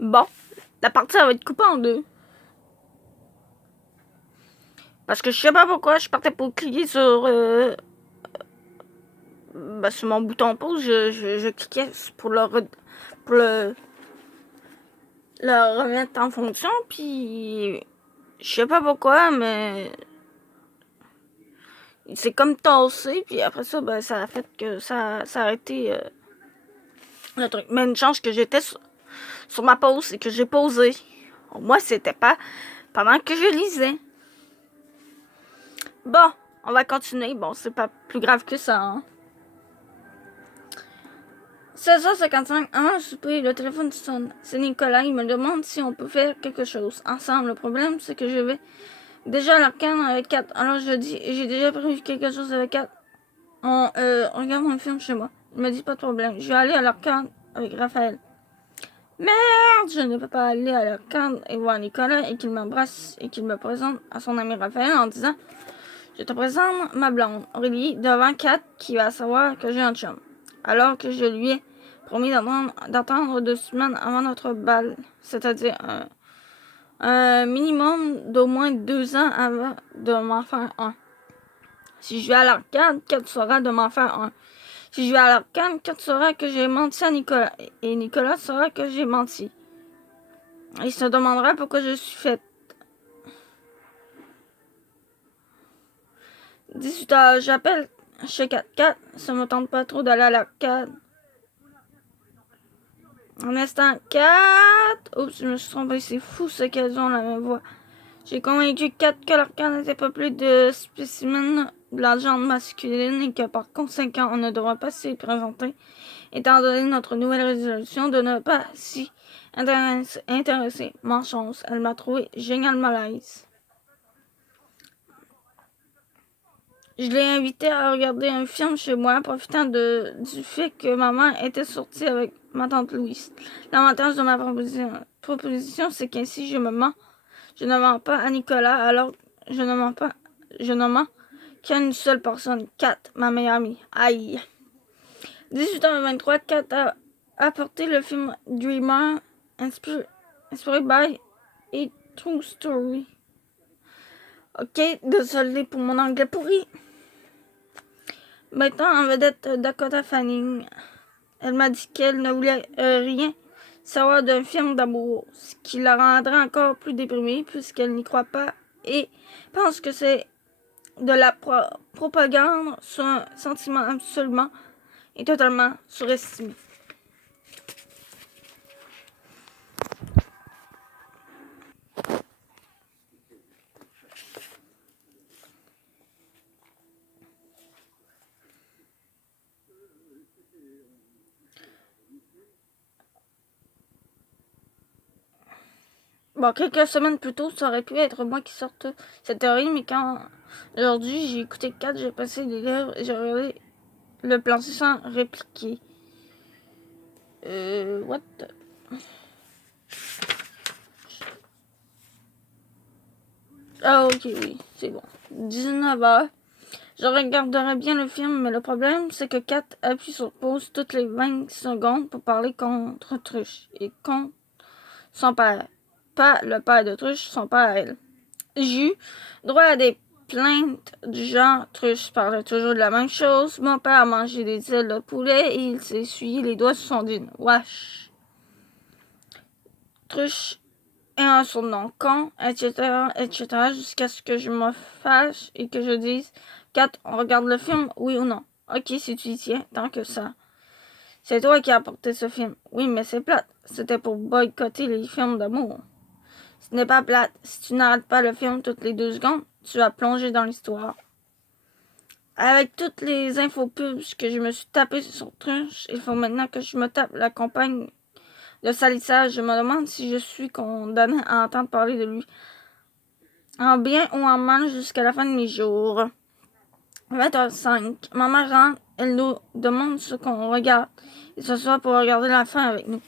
Bon, la partie va être coupée en deux. Parce que je sais pas pourquoi je partais pour cliquer sur mon bouton pause, je cliquais pour le remettre en fonction, puis je sais pas pourquoi, mais c'est comme tassé, puis après ça, ben, ça a fait que ça a arrêté le truc. Mais une chance que j'étais sur ma pause et que j'ai posé. Moi, c'était pas pendant que je lisais. Bon, on va continuer. Bon, c'est pas plus grave que ça, hein. 16h55, avant le souper, le téléphone sonne. C'est Nicolas, il me demande si on peut faire quelque chose ensemble. Le problème, c'est que je vais déjà à l'arcane avec Kat. Alors je dis, j'ai déjà prévu quelque chose avec Kat. On regarde un film chez moi. Il me dit pas de problème. Je vais aller à l'arcane avec Raphaël. Merde, je ne peux pas aller à l'arcane et voir Nicolas et qu'il m'embrasse et qu'il me présente à son ami Raphaël en disant je te présente ma blonde, Aurélie, devant Kat qui va savoir que j'ai un chum. Alors que je lui ai promis d'attendre 2 semaines avant notre bal, c'est-à-dire un minimum d'au moins 2 ans avant de m'en faire un. Si je vais à l'arcade, Kat saura de m'en faire un. Si je vais à l'arcade, Kat saura que j'ai menti à Nicolas, et Nicolas saura que j'ai menti. Il se demandera pourquoi je suis faite. 18h, j'appelle chez 4-4. Ça me tente pas trop d'aller à l'arcade. En instant 4. Oups, je me suis trompée. C'est fou ce qu'elles ont la même voix. J'ai convaincu 4 que l'arcade n'était pas plus de spécimens de la jambe masculine et que par conséquent, on ne devrait pas s'y présenter, étant donné notre nouvelle résolution de ne pas s'y intéresser. Manchance, elle m'a trouvé génialement malaise. Je l'ai invité à regarder un film chez moi, profitant du fait que maman était sortie avec ma tante Louise. L'avantage de ma proposition, c'est qu'ainsi je ne mens pas à Nicolas, alors je ne mens qu'à une seule personne, Kat, ma meilleure amie. Aïe. 18h23, Kat a apporté le film Dreamer, inspiré by A True Story. Ok, désolé pour mon anglais pourri. Maintenant, en vedette, Dakota Fanning. Elle m'a dit qu'elle ne voulait rien savoir d'un film d'amour, ce qui la rendrait encore plus déprimée puisqu'elle n'y croit pas et pense que c'est de la propagande sur un sentiment absolument et totalement surestimé. Bon, quelques semaines plus tôt, ça aurait pu être moi qui sorte cette théorie, mais quand aujourd'hui j'ai écouté 4, j'ai passé les livres et j'ai regardé le plan sans répliquer. What the... Ah ok, oui, c'est bon. 19h. Je regarderais bien le film, mais le problème, c'est que Kat appuie sur pause toutes les 20 secondes pour parler contre Truche et contre son père. Pas le père de Truche, son père à elle. J'ai eu droit à des plaintes du genre Truche parlait toujours de la même chose. Mon père a mangé des ailes de poulet et il s'est essuyé les doigts sur son jean. Wesh. Truche est un surnom con, etc., jusqu'à ce que je me fâche et que je dise 4. On regarde le film, oui ou non? Ok, si tu y tiens, tant que ça. C'est toi qui as apporté ce film. Oui, mais c'est plate. C'était pour boycotter les films d'amour. Ce n'est pas plate. Si tu n'arrêtes pas le film toutes les 2 secondes, tu vas plonger dans l'histoire. Avec toutes les infopubs que je me suis tapé sur Truche, il faut maintenant que je me tape la campagne de salissage. Je me demande si je suis condamné à entendre parler de lui en bien ou en mal jusqu'à la fin de mes jours. 20h05. Maman rentre, elle nous demande ce qu'on regarde et ce soir pour regarder la fin avec nous.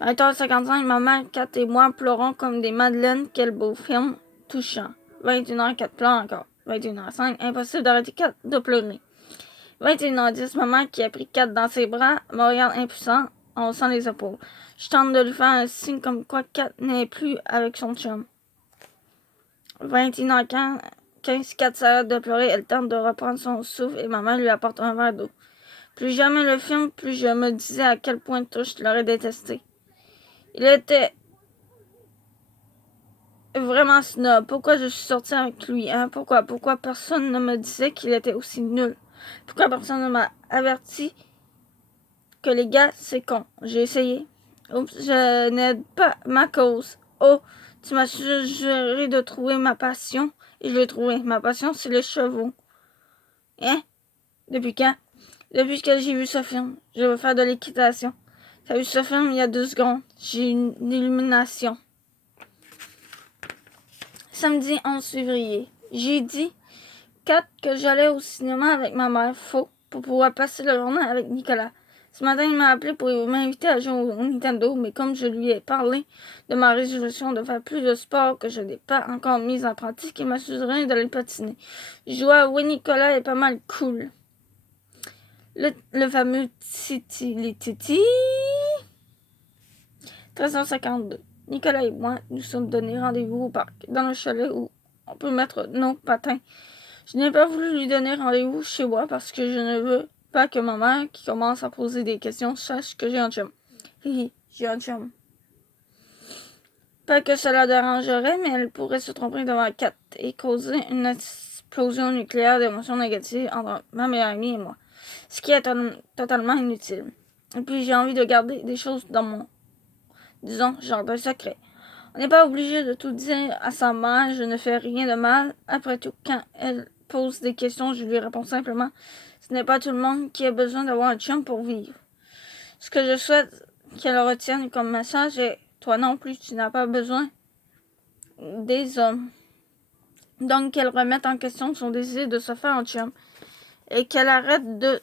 20h55, maman, Kat et moi pleurons comme des madeleines. Quel beau film touchant. 21h, 4 pleure encore. 21h05, impossible d'arrêter Kat de pleurer. 21h10, maman qui a pris Kat dans ses bras me regarde impuissant en haussant les épaules. Je tente de lui faire un signe comme quoi Kat n'est plus avec son chum. 21h15, Kat s'arrête de pleurer. Elle tente de reprendre son souffle et maman lui apporte un verre d'eau. Plus jamais le film, plus je me disais à quel point je l'aurais détesté. Il était vraiment snob. Pourquoi je suis sortie avec lui, hein? Pourquoi personne ne me disait qu'il était aussi nul? Pourquoi personne ne m'a averti que les gars, c'est con? J'ai essayé. Oups, je n'aide pas ma cause. Oh, tu m'as suggéré de trouver ma passion, et je l'ai trouvé. Ma passion, c'est les chevaux. Hein? Depuis quand? Depuis que j'ai vu ce film. Je veux faire de l'équitation. T'as vu ce film il y a 2 secondes. J'ai une illumination. Samedi 11 février. J'ai dit 4 que j'allais au cinéma avec ma mère. Faux. Pour pouvoir passer la journée avec Nicolas. Ce matin, il m'a appelé pour m'inviter à jouer au Nintendo, mais comme je lui ai parlé de ma résolution de faire plus de sport que je n'ai pas encore mise en pratique, il m'a suggéré d'aller patiner. Jouer à Oui Nicolas est pas mal cool. Le fameux Titi, les Titi. 1352. Nicolas et moi nous sommes donné rendez-vous au parc, dans le chalet où on peut mettre nos patins. Je n'ai pas voulu lui donner rendez-vous chez moi parce que je ne veux pas que ma mère, qui commence à poser des questions, sache que j'ai un chum. Hihi, j'ai un chum. Pas que cela dérangerait, mais elle pourrait se tromper devant Kat et causer une explosion nucléaire d'émotions négatives entre ma meilleure amie et moi. Ce qui est totalement inutile. Et puis j'ai envie de garder des choses dans mon, disons, jardin secret. On n'est pas obligé de tout dire à sa mère, je ne fais rien de mal. Après tout, quand elle pose des questions, je lui réponds simplement, ce n'est pas tout le monde qui a besoin d'avoir un chum pour vivre. Ce que je souhaite qu'elle retienne comme message est, toi non plus, tu n'as pas besoin des hommes. Donc qu'elle remette en question son désir de se faire un chum et qu'elle arrête de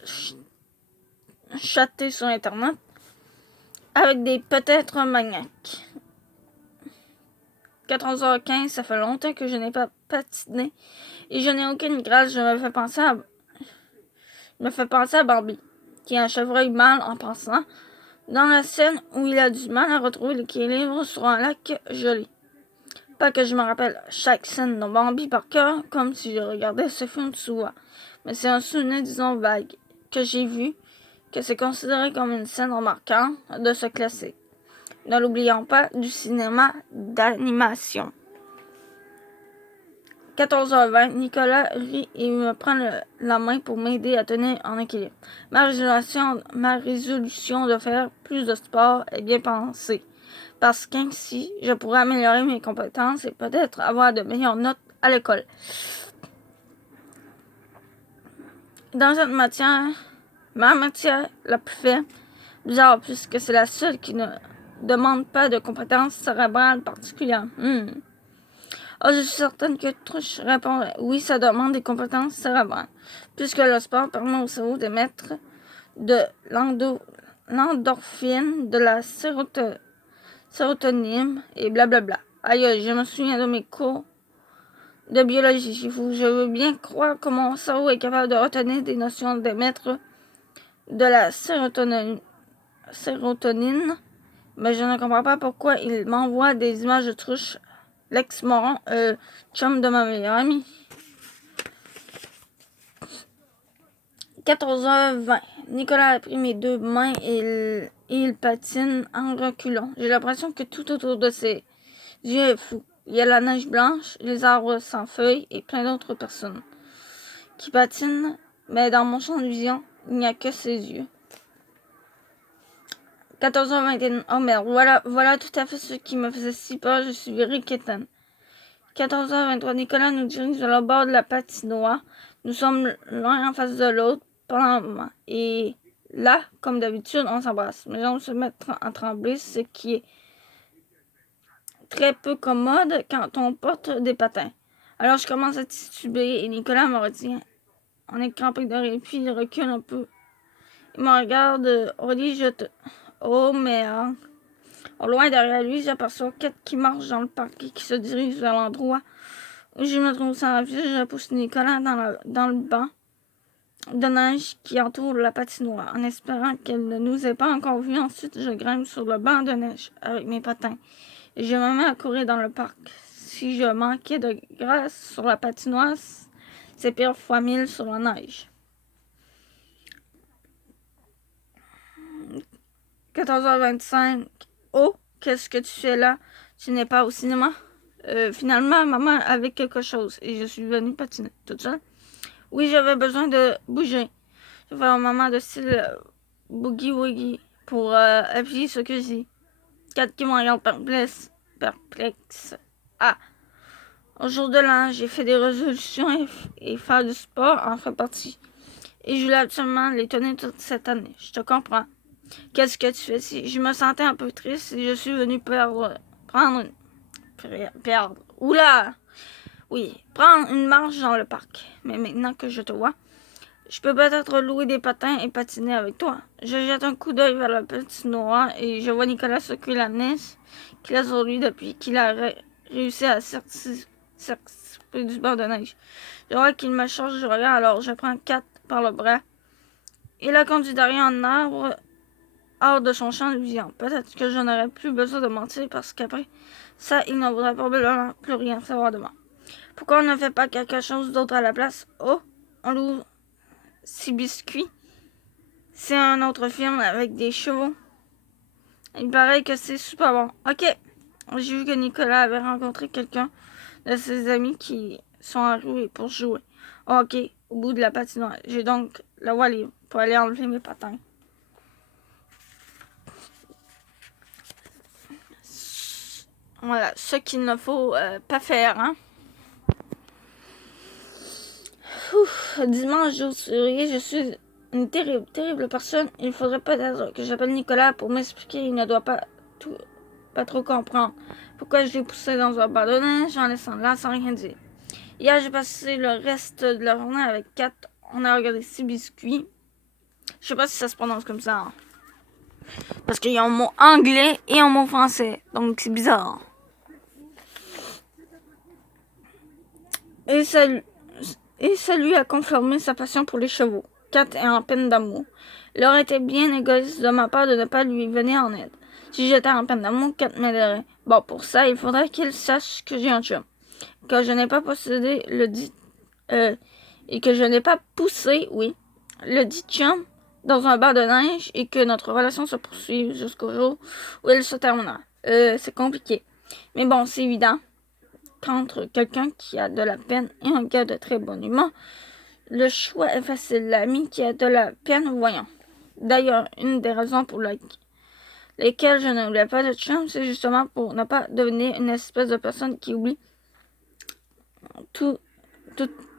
chatter sur Internet avec des peut-être maniaques. 14h15, ça fait longtemps que je n'ai pas patiné et je n'ai aucune grâce. Je me fais penser à Bambi, qui est un chevreuil mâle en passant, dans la scène où il a du mal à retrouver l'équilibre sur un lac gelé. Pas que je me rappelle chaque scène de Bambi par cœur, comme si je regardais ce film souvent, mais c'est un souvenir, disons, vague, que j'ai vu, que c'est considéré comme une scène remarquante de ce classique. Ne l'oublions pas, du cinéma d'animation. 14h20, Nicolas rit et me prend la main pour m'aider à tenir en équilibre. Ma résolution de faire plus de sport est bien pensée, parce qu'ainsi, je pourrais améliorer mes compétences et peut-être avoir de meilleures notes à l'école. Dans cette matière, ma matière la plus faible, bizarre puisque c'est la seule qui ne demande pas de compétences cérébrales particulières. Oh, je suis certaine que Truche répond oui, ça demande des compétences cérébrales, puisque le sport permet au cerveau d'émettre de l'endorphine, de la sérotonine et blablabla. Aïe, je me souviens de mes cours de biologie. Je veux bien croire que mon cerveau est capable de retenir des notions, d'émettre de la sérotonine, mais je ne comprends pas pourquoi il m'envoie des images de Truche, l'ex-moron, chum de ma meilleure amie. 14h20. Nicolas a pris mes 2 mains et il patine en reculant. J'ai l'impression que tout autour de ses yeux est flou. Il y a la neige blanche, les arbres sans feuilles et plein d'autres personnes qui patinent, mais dans mon champ de vision, il n'y a que ses yeux. 14h21. Oh merde, voilà tout à fait ce qui me faisait si peur. Je suis virée quétaine. 14h23. Nicolas nous dirige sur le bord de la patinoire. Nous sommes l'un en face de l'autre pendant un moment. Et là, comme d'habitude, on s'embrasse. Mes jambes se mettent à trembler, ce qui est très peu commode quand on porte des patins. Alors je commence à tituber et Nicolas me retient. On est crampé de rire, puis il recule un peu. Il me regarde. Oh merde. Au loin derrière lui, j'aperçois Kat qui marche dans le parc et qui se dirige vers l'endroit où je me trouve sans refuge. Je pousse Nicolas dans le banc de neige qui entoure la patinoire, en espérant qu'elle ne nous ait pas encore vus. Ensuite, je grimpe sur le banc de neige avec mes patins et je me mets à courir dans le parc. Si je manquais de grâce sur la patinoire, c'est pire fois 1000 sur la neige. 14h25. Oh, qu'est-ce que tu fais là? Tu n'es pas au cinéma? Finalement, maman avait quelque chose et je suis venue patiner toute seule. Oui, j'avais besoin de bouger. Je vais à maman de style boogie woogie pour appuyer ce que j'ai. 4 qui me regarde perplexe. Ah, au jour de l'an, j'ai fait des résolutions et faire du sport en fait partie. Et je voulais absolument les tenir toute cette année. Je te comprends. Qu'est-ce que tu fais ici? Je me sentais un peu triste et je suis venue prendre Oula! Oui, prendre une marche dans le parc. Mais maintenant que je te vois, je peux peut-être louer des patins et patiner avec toi. Je jette un coup d'œil vers la patinoire et je vois Nicolas secouer la neige qu'il a sur lui depuis qu'il a réussi à s'extirper du bord de neige. Je vois qu'il me charge du regard, alors je prends Kat par le bras et la conduis derrière un arbre hors de son champ de vision. Peut-être que je n'aurais plus besoin de mentir parce qu'après ça, il ne voudrait probablement plus rien savoir de moi. Pourquoi on ne fait pas quelque chose d'autre à la place? Oh, on loue 6 biscuits. C'est un autre film avec des chevaux. Il paraît que c'est super bon. Ok. J'ai vu que Nicolas avait rencontré quelqu'un de ses amis qui sont arrivés pour jouer. Ok, au bout de la patinoire. J'ai donc la voie libre pour aller enlever mes patins. Voilà, ce qu'il ne faut pas faire, hein. Dimanche 12 février, je suis une terrible personne. Il faudrait peut-être que j'appelle Nicolas pour m'expliquer. Il ne doit pas trop comprendre pourquoi je l'ai poussé dans un bar de neige en laissant là sans rien dire. Hier, j'ai passé le reste de la journée avec Kat. On a regardé 6 biscuits. Je sais pas si ça se prononce comme ça, hein. Parce qu'il y a un mot anglais et un mot français. Donc c'est bizarre. Et ça lui a confirmé sa passion pour les chevaux. Kat est en peine d'amour. Il aurait été bien égoïste de ma part de ne pas lui venir en aide. Si j'étais en peine d'amour, Kat m'aiderait. Bon, pour ça, il faudrait qu'il sache que j'ai un chum. Que je n'ai pas possédé le dit... et que je n'ai pas poussé, oui, le dit chum dans un bar de neige et que notre relation se poursuive jusqu'au jour où elle se terminera. C'est compliqué. Mais bon, c'est évident. Qu'entre quelqu'un qui a de la peine et un gars de très bonne humeur, le choix est facile. L'ami qui a de la peine, voyons. D'ailleurs, une des raisons pour lesquelles je ne voulais pas de chum, c'est justement pour ne pas devenir une espèce de personne qui oublie tout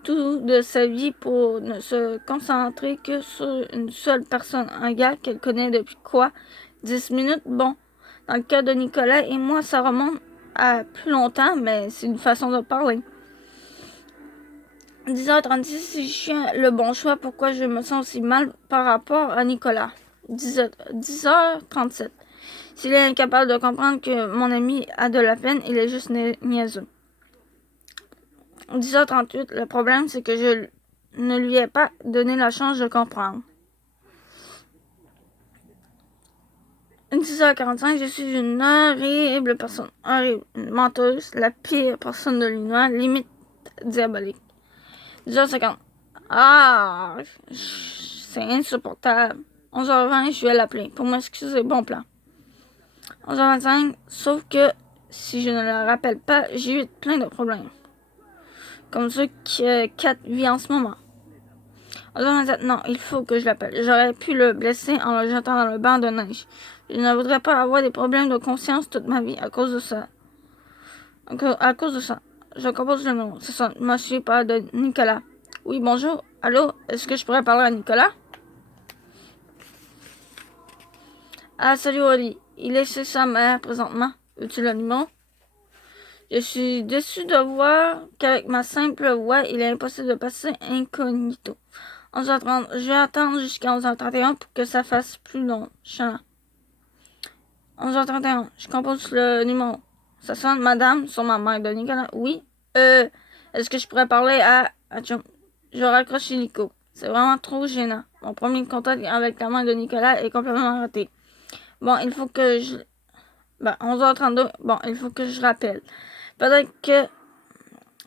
de sa vie pour ne se concentrer que sur une seule personne, un gars qu'elle connaît depuis 10 minutes. Bon, dans le cas de Nicolas et moi, ça remonte à plus longtemps, mais c'est une façon de parler. 10h36, si je suis le bon choix, pourquoi je me sens aussi mal par rapport à Nicolas? 10h37. S'il est incapable de comprendre que mon ami a de la peine, il est juste niaiseux. 10h38, le problème, c'est que je ne lui ai pas donné la chance de comprendre. 10h45, je suis une horrible personne. Horrible. Une menteuse, la pire personne de l'univers, limite diabolique. 10h50. Ah, c'est insupportable. 11h20, je vais l'appeler pour m'excuser. Bon plan. 11h25, sauf que si je ne la rappelle pas, j'ai eu plein de problèmes. Comme ceux que Kat vit en ce moment. 11h27, non, il faut que je l'appelle. J'aurais pu le blesser en le jetant dans le banc de neige. Je ne voudrais pas avoir des problèmes de conscience toute ma vie à cause de ça. À cause de ça. Je compose le nom. C'est ça, monsieur pas de Nicolas. Oui, bonjour. Allô, est-ce que je pourrais parler à Nicolas? Ah, salut Oli. Il est chez sa mère présentement. Veux-tu le numéro? Je suis déçu de voir qu'avec ma simple voix, il est impossible de passer incognito. 11h30. Je vais attendre jusqu'à 11h31 pour que ça fasse plus long. 11h31. Je compose le numéro. Ça sonne, madame, sur ma mère de Nicolas. Oui. Est-ce que je pourrais parler à Chum? Je raccroche illico. C'est vraiment trop gênant. Mon premier contact avec la mère de Nicolas est complètement raté. Bon, il faut que je... 11h32. Bon, il faut que je rappelle. Peut-être que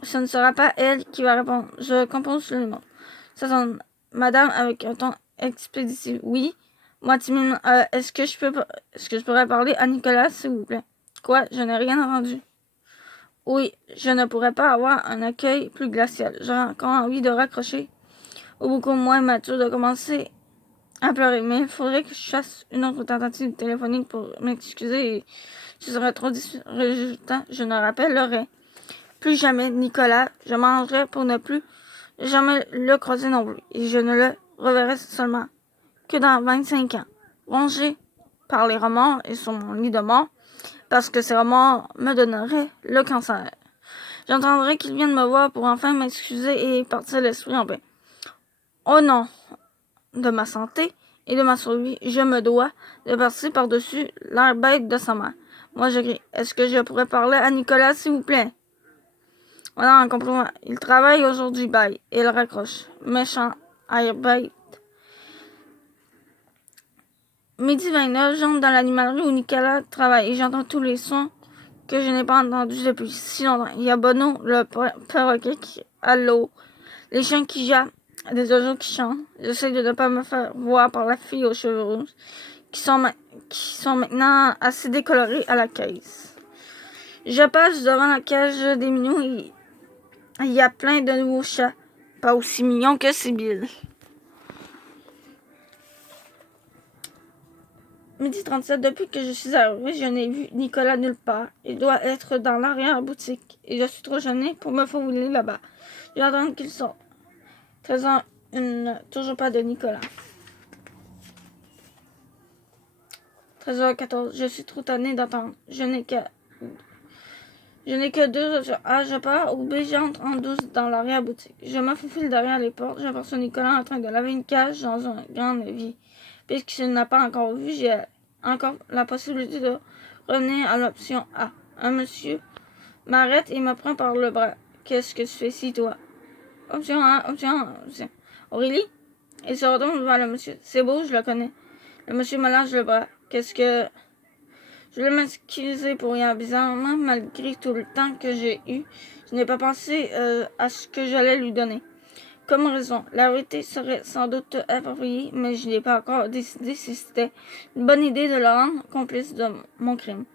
ce ne sera pas elle qui va répondre. Je compose le nom. Ça sonne. Madame avec un ton expéditif. Oui. Moi, timidement, est-ce que je pourrais parler à Nicolas, s'il vous plaît? Quoi? Je n'ai rien entendu. Oui, je ne pourrais pas avoir un accueil plus glacial. J'ai encore envie de raccrocher. Ou beaucoup moins mature de commencer à pleurer. Mais il faudrait que je fasse une autre tentative téléphonique pour m'excuser et ce serait trop difficile. Résultat, je ne rappellerai plus jamais Nicolas. Je mangerai pour ne plus jamais le croiser non plus. Et je ne le reverrai seulement que dans 25 ans. Rongé par les remords et sur mon lit de mort, parce que ces remords me donneraient le cancer. J'entendrai qu'ils viennent me voir pour enfin m'excuser et partir l'esprit en paix. Au nom de ma santé et de ma survie, je me dois de passer par-dessus l'air bête de sa mère. Moi, je crie. Est-ce que je pourrais parler à Nicolas, s'il vous plaît? Voilà un compliment. Il travaille aujourd'hui, bye. Et il raccroche. Méchant air bête. Midi 29, j'entre dans l'animalerie où Nicolas travaille et j'entends tous les sons que je n'ai pas entendus depuis si longtemps. Il y a Bono, le perroquet qui à l'eau, les chiens qui jappent, des oiseaux qui chantent. J'essaie de ne pas me faire voir par la fille aux cheveux rouges qui sont maintenant assez décolorés à la caisse. Je passe devant la cage des minous et il y a plein de nouveaux chats, pas aussi mignons que Sibylle. Midi 37, depuis que je suis arrivée, je n'ai vu Nicolas nulle part. Il doit être dans l'arrière-boutique et je suis trop gênée pour me faufiler là-bas. J'attends qu'il sorte. 13h01, toujours pas de Nicolas. 13h14, je suis trop tannée d'attendre. Je n'ai que 2 options. A, je pars ou B, j'entre en douce dans l'arrière-boutique. Je me faufile derrière les portes. J'aperçois Nicolas en train de laver une cage dans un grand évier. Puisqu'il n'a pas encore vu, j'ai encore la possibilité de revenir à l'option A. Un monsieur m'arrête et me prend par le bras. Qu'est-ce que tu fais ici, toi? Option A, option. Aurélie? Il se retourne vers le monsieur. C'est beau, je le connais. Le monsieur me lâche le bras. Qu'est-ce que... Je voulais m'excuser pour rien. Bizarrement, malgré tout le temps que j'ai eu, je n'ai pas pensé à ce que j'allais lui donner. Comme raison, la vérité serait sans doute appropriée, mais je n'ai pas encore décidé si c'était une bonne idée de le rendre complice de mon crime.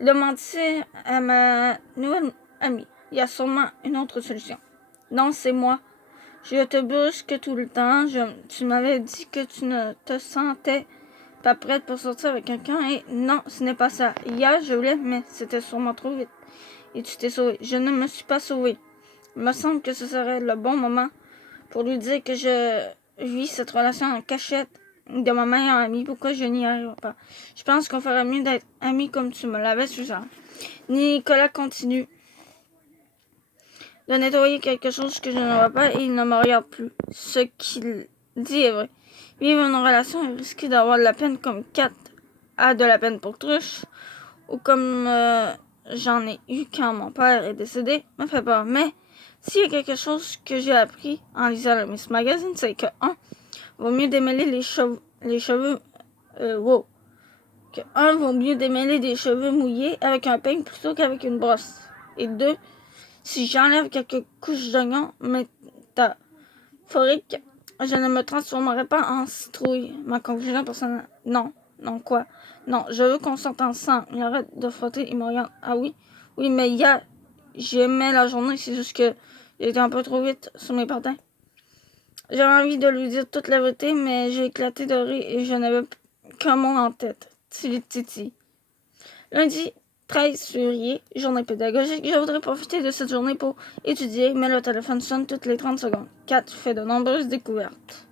De mentir à ma nouvelle amie, il y a sûrement une autre solution. Non, c'est moi. Je te brusque tout le temps. Tu m'avais dit que tu ne te sentais pas prête pour sortir avec quelqu'un et non, ce n'est pas ça. Hier, je voulais, mais c'était sûrement trop vite. Et tu t'es sauvée. Je ne me suis pas sauvée. Il me semble que ce serait le bon moment pour lui dire que je vis cette relation en cachette de ma meilleure amie. Pourquoi je n'y arrive pas? Je pense qu'on ferait mieux d'être amis comme tu me l'avais suggéré. Nicolas continue de nettoyer quelque chose que je ne vois pas et il ne me regarde plus. Ce qu'il dit est vrai. Vivre une relation et risquer d'avoir de la peine comme Kat a de la peine pour Truche ou comme j'en ai eu quand mon père est décédé me fait peur. Mais s'il y a quelque chose que j'ai appris en lisant le Miss Magazine, c'est que 1. Vaut mieux démêler les cheveux vaut mieux démêler des cheveux mouillés avec un peigne plutôt qu'avec une brosse. Et 2. Si j'enlève quelques couches d'oignon métaphoriques, je ne me transformerai pas en citrouille. Ma conclusion personnelle, non, quoi? Non, je veux qu'on sorte ensemble. Il arrête de frotter, il me regarde. Ah oui? Oui, mais hier, j'aimais la journée, c'est juste que j'étais un peu trop vite sur mes patins. J'avais envie de lui dire toute la vérité, mais j'ai éclaté de rire et je n'avais qu'un mot en tête. Titi. Lundi 13 février, journée pédagogique. Je voudrais profiter de cette journée pour étudier, mais le téléphone sonne toutes les 30 secondes. 4 fait de nombreuses découvertes.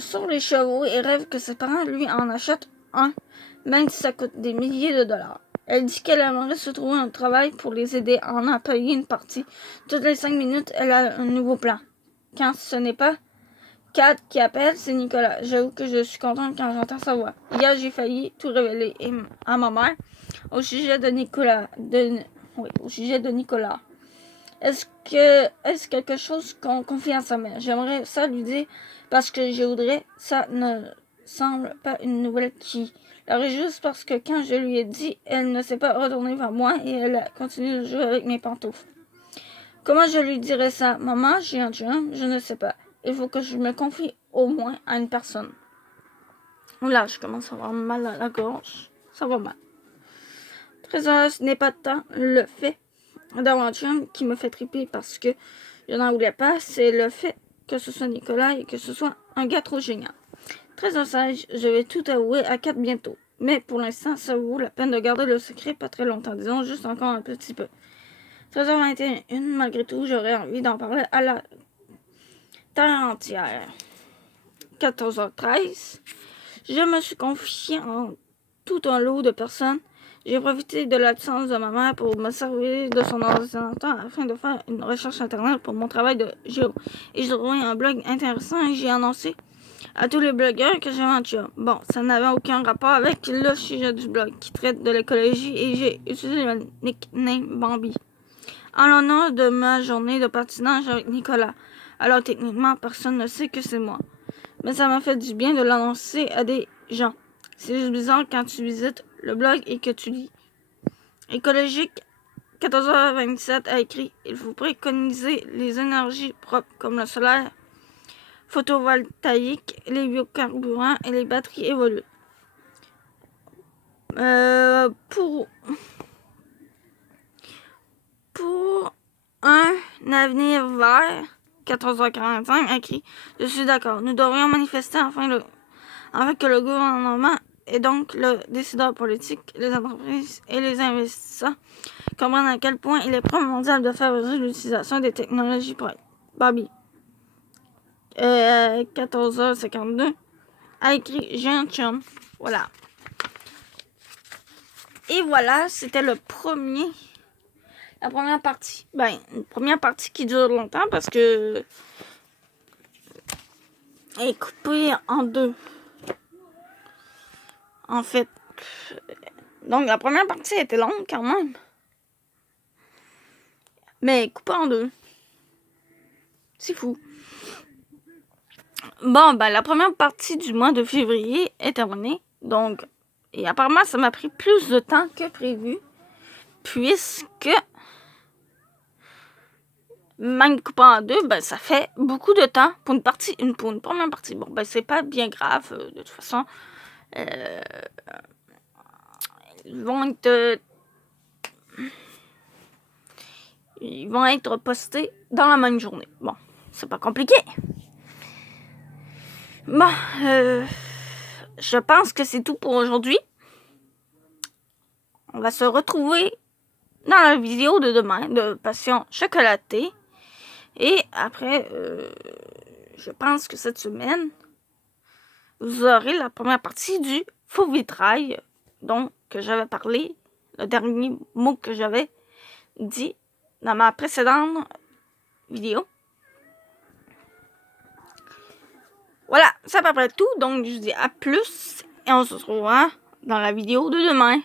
Sur les chevaux et rêve que ses parents lui en achètent un, même si ça coûte des milliers de dollars. Elle dit qu'elle aimerait se trouver un travail pour les aider à en payer une partie. Toutes les 5 minutes, elle a un nouveau plan. Quand ce n'est pas Kat qui appelle, c'est Nicolas. J'avoue que je suis contente quand j'entends sa voix. Hier, j'ai failli tout révéler à ma mère au sujet de Nicolas. Oui, au sujet de Nicolas. Est-ce quelque chose qu'on confie à sa mère? J'aimerais ça lui dire parce que je voudrais. Ça ne semble pas une nouvelle qui l'aurait juste parce que quand je lui ai dit, elle ne s'est pas retournée vers moi et elle a continué de jouer avec mes pantoufles. Comment je lui dirais ça? Maman, j'ai un chum, je ne sais pas. Il faut que je me confie au moins à une personne. Là, je commence à avoir mal à la gorge. Ça va mal. 13 heures, ce n'est pas tant le fait d'avoir un chum qui me fait triper parce que je n'en voulais pas. C'est le fait que ce soit Nicolas et que ce soit un gars trop génial. 13h16, je vais tout avouer à 4 bientôt. Mais pour l'instant, ça vaut la peine de garder le secret pas très longtemps. Disons juste encore un petit peu. 13h21, malgré tout, j'aurais envie d'en parler à la terre entière. 14h13, je me suis confiée en tout un lot de personnes. J'ai profité de l'absence de ma mère pour me servir de son ordinateur afin de faire une recherche internet pour mon travail de géo. Et j'ai trouvé un blog intéressant et j'ai annoncé à tous les blogueurs que j'avais un chum. Bon, ça n'avait aucun rapport avec le sujet du blog qui traite de l'écologie et j'ai utilisé le nickname Bambi en l'honneur de ma journée de patinage avec Nicolas. Alors techniquement, personne ne sait que c'est moi. Mais ça m'a fait du bien de l'annoncer à des gens. C'est juste bizarre quand tu visites le blog et que tu lis. Écologique 14h27 a écrit « Il faut préconiser les énergies propres comme le solaire, photovoltaïque, les biocarburants et les batteries évoluées. Pour un avenir vert, 14h45 a écrit « Je suis d'accord, nous devrions manifester afin que le gouvernement et donc le décideur politique, les entreprises et les investisseurs comprennent à quel point il est primordial de favoriser l'utilisation des technologies propres. » Bobby. 14h52 a écrit « J'ai un chum. » Voilà. Et voilà, c'était la première partie. Ben, une première partie qui dure longtemps parce que elle est coupée en deux. En fait. Donc, la première partie était longue quand même. Mais coupée en deux. C'est fou. Bon, ben, la première partie du mois de février est terminée. Donc, et apparemment, ça m'a pris plus de temps que prévu. Puisque, même coupé en deux, ben, ça fait beaucoup de temps pour une première partie. Bon, ben, c'est pas bien grave. De toute façon, ils vont être postés dans la même journée. Bon, c'est pas compliqué. Bon, je pense que c'est tout pour aujourd'hui. On va se retrouver dans la vidéo de demain de Passion chocolatée. Et après, je pense que cette semaine, vous aurez la première partie du faux vitrail dont que j'avais parlé, le dernier mot que j'avais dit dans ma précédente vidéo. Voilà, c'est à peu près tout. Donc, je vous dis à plus et on se retrouvera dans la vidéo de demain.